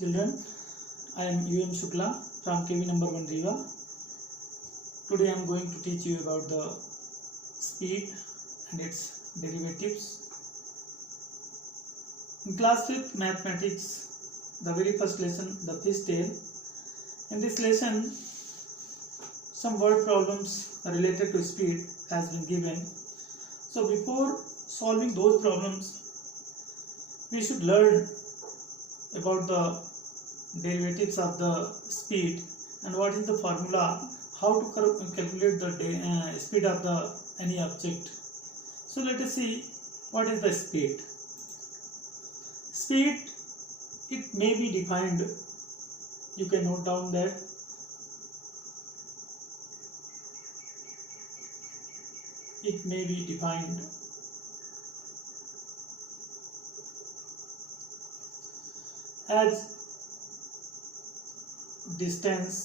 Children, I am UM Shukla from KV number 1 Riva. Today I am going to teach you about the speed and its derivatives. In class 5th mathematics, the very first lesson, the fish tale. In this lesson, some word problems related to speed has been given. So before solving those problems, we should learn about the derivatives of the speed and what is the formula, how to calculate the speed of the any object. So let us see what is the speed. Speed, it may be defined, you can note down that it may be defined as distance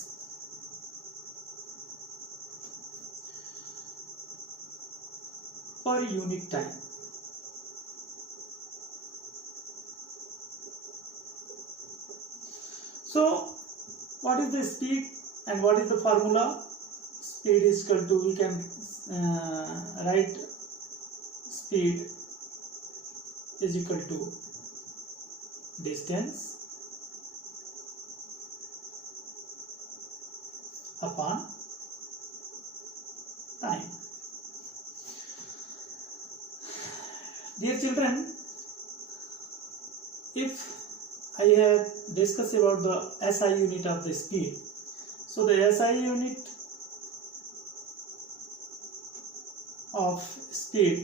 per unit time. So what is the speed and what is the formula? Speed is equal to, we can write speed is equal to distance upon time. Dear children, if I have discussed about the SI unit of the speed, so the SI unit of speed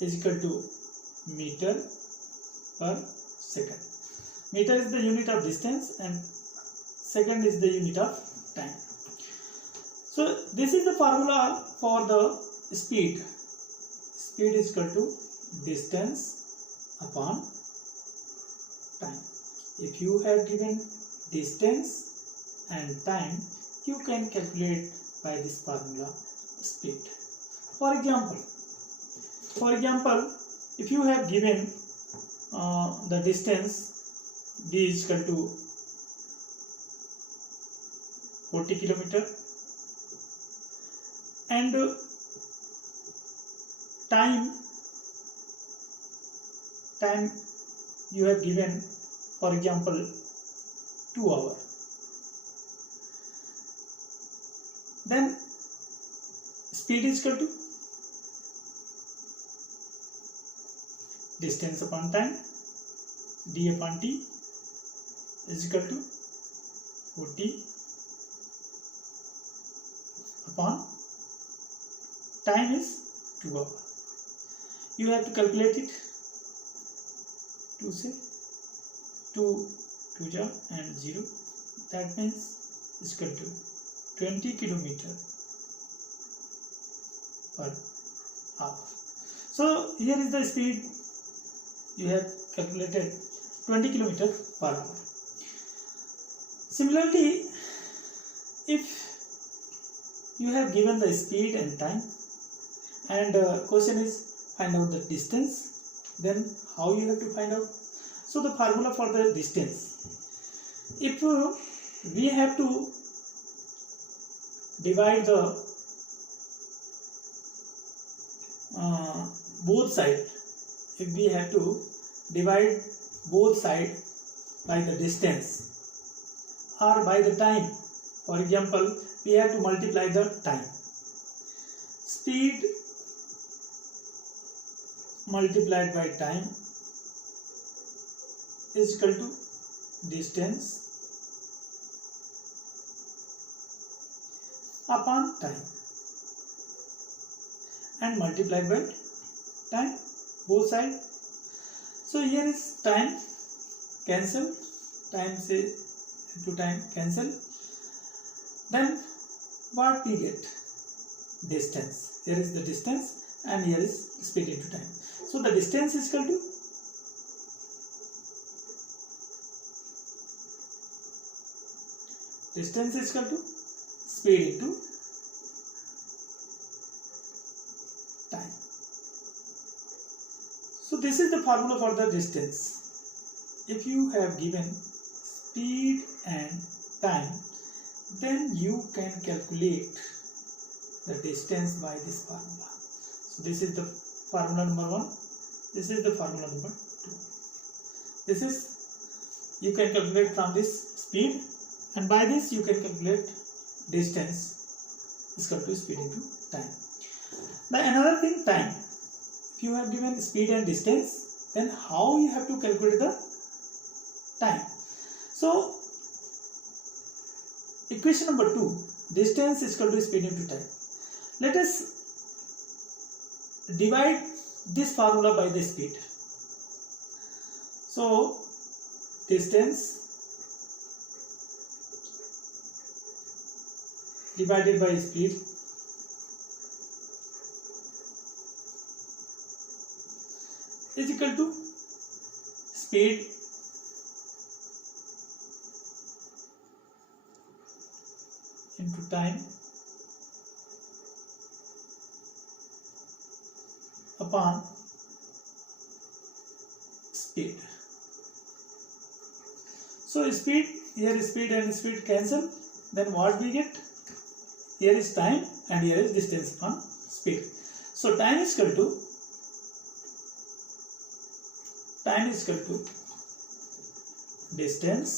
is equal to meter per second. Meter is the unit of distance and second is the unit of time. So this is the formula for the speed. Speed is equal to distance upon time. If you have given distance and time, you can calculate by this formula speed. For example, if you have given the distance d is equal to 40 kilometer and time you have given, for example, 2 hours, then speed is equal to distance upon time, d upon t is equal to 40 upon time is 2 hours. You have to calculate it. 2 say 2 ja and 0, that means is equal to 20 kilometer per hour. So here is the speed you have calculated, 20 kilometer per hour. Similarly, if you have given the speed and time and question is find out the distance, then how you have to find out? So the formula for the distance, if we have to divide the both sides, if we have to divide both sides by the distance or by the time, for example, we have to multiply the time. Speed multiplied by time is equal to distance upon time and multiplied by time, both sides. So here is time cancel, time say to time cancel, then what we get? Distance. Here is the distance and here is speed into time. So the distance is equal to speed into time. So this is the formula for the distance. If you have given speed and time, then you can calculate the distance by this formula. So this is the formula number 1. This is the formula number 2. This is, you can calculate from this speed, and by this you can calculate distance is equal to speed into time. Now another thing, time. If you have given speed and distance, then how you have to calculate the time? So equation number 2, distance is equal to speed into time. Let us divide this formula by the speed. So distance divided by speed is equal to speed into time upon speed. So speed, here speed and speed cancel, then what we get? Here is time and here is distance upon speed. So time is equal to distance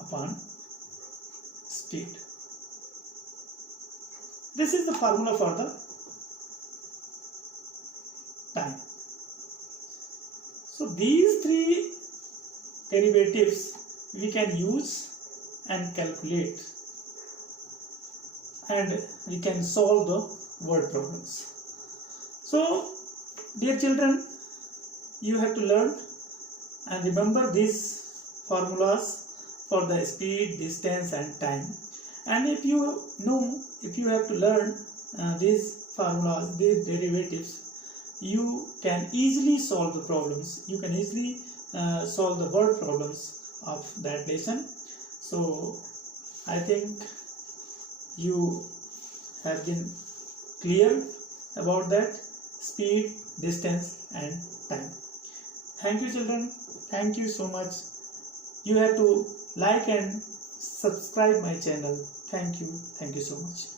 upon speed. This is the formula for the time. So these three derivatives we can use and calculate, and we can solve the word problems. So dear children, you have to learn and remember these formulas for the speed, distance and time. And if you have to learn these formulas, these derivatives, you can easily solve the problems. You can easily solve the word problems of that lesson. So I think you have been clear about that speed, distance and time. Thank you children. Thank you so much. You have to like and subscribe my channel. Thank you. Thank you so much.